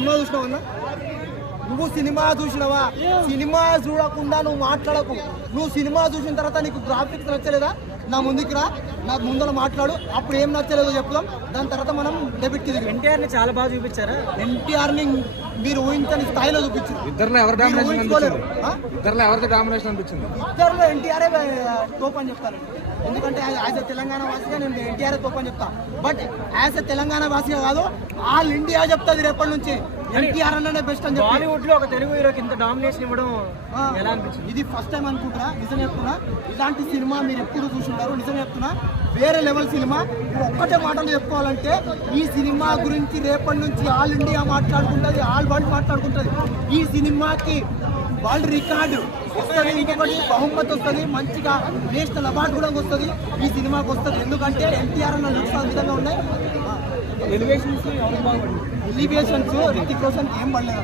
Cinema చూసినావన్నా? నువ్వు cinema చూసినావా? Cinema చూడకుండా నువ్వు మాట్లాడకు. నువ్వు సినిమా చూసిన తర్వాత నీకు గ్రాఫిక్స్ నచ్చలేదా? నా ముందుకు రా, నాకు ముందర మాట్లాడు. అప్పుడు ఏం నచ్చలేదో చెప్పుదాం, దాని తర్వాత మనం డెబిట్ కి. ఎన్టీఆర్ ని చాలా బాగా చూపించారా? ఎన్టీఆర్ ని మీరు ఊహించని స్థాయిలో చూపించారు. ఇద్దరులో ఎవరిది డామినేషన్ అనిపించింది? ఇద్దరులో ఎన్టీఆర్ తోపు అని చెప్తారు. ఎందుకంటే యాజ్ ఎ తెలంగాణ వాసిగా నేను ఎన్టీఆర్ తోపు అని చెప్తా. బట్ యాజ్ ఎ తెలంగాణ వాసిగా కాదు, ఆల్ ఇండియా చెప్తుంది రేపటి నుంచి ఎన్టీఆర్ అన్ననే బెస్ట్ అని చెప్పి. బాలీవుడ్ లో ఒక తెలుగు హీరోకి ఇంత డామినేషన్ ఇవ్వడం ఎలా అనిపించింది? ఇది ఫస్ట్ టైం అనుకుంటున్నా, నిజం చెప్తున్నా. ఇలాంటి సినిమా మీరు ఎప్పుడు చూసుంటారు, నిజం చెప్తున్నా. వేరే లెవెల్ సినిమా. ఒక్కటే మాటలు చెప్పుకోవాలంటే ఈ సినిమా గురించి రేపటి నుంచి ఆల్ ఇండియా మాట్లాడుకుంటుంది, ఆల్ వరల్డ్ మాట్లాడుకుంటుంది. ఈ సినిమాకి వరల్డ్ రికార్డు వస్తుంది, ఇంకొకటి బహుమతి వస్తుంది, మంచిగా నేషనల్ అవార్డు కూడా వస్తుంది ఈ సినిమాకి వస్తుంది. ఎందుకంటే ఎన్టీఆర్ అన్న లుక్స్ ఆ విధంగా ఉన్నాయి. ఎలివేషన్స్ రితిక్ రోషన్ ఏం పడలేదు.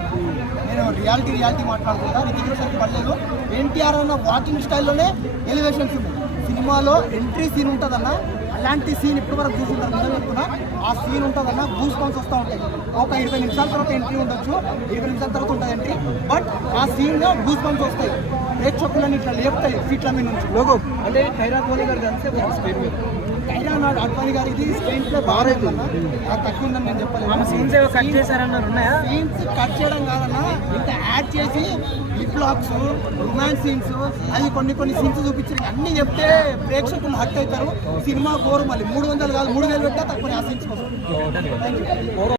నేను రియాలిటీ మాట్లాడుతున్నా. రితిక్ రోషన్కి పడలేదు. ఎన్టీఆర్ అన్న వాకింగ్ స్టైల్లోనే ఎలివేషన్స్ ఉన్నాయి. సినిమాలో ఎంట్రీ సీన్ ఉంటుందన్న, అలాంటి సీన్ ఇప్పటి వరకు చూసుకుంటారు. నిజం చెప్తున్నా, ఆ సీన్ ఉంటుందన్న, గూస్ బంప్స్ వస్తూ ఉంటాయి. ఒక 20 నిమిషాల తర్వాత ఎంట్రీ ఉండొచ్చు, 20 నిమిషాల తర్వాత ఉంటుంది ఎంట్రీ. బట్ ఆ సీన్లో గూస్ బంప్స్ వస్తాయి, ప్రేక్షకులను ఇట్లా లేపుతాయి సీట్ల మీద నుంచి. లోగో అంటే ఖైరాత్ వాలీ గారు కలిసి స్క్రీన్ మీద అడ్వాణి గారి ఇది స్క్రీన్ ప్లే బాగా తక్కువ ఉందని నేను చెప్పలేదు. సీన్స్ కట్ చేశారన్నారు, ఉన్నాయా? సీన్స్ కట్ చేయడం కాదన్నా, ఇంకా యాడ్ చేసి లిప్ లాక్స్, రొమాన్స్ సీన్స్, అది కొన్ని సీన్స్ చూపించారు. అన్ని చెప్తే ప్రేక్షకులు హట్ అవుతారు. సినిమా కోరు మళ్ళీ 300 కాదు 3000 పెట్టా తక్కువ ఆ సీన్స్ కోసం.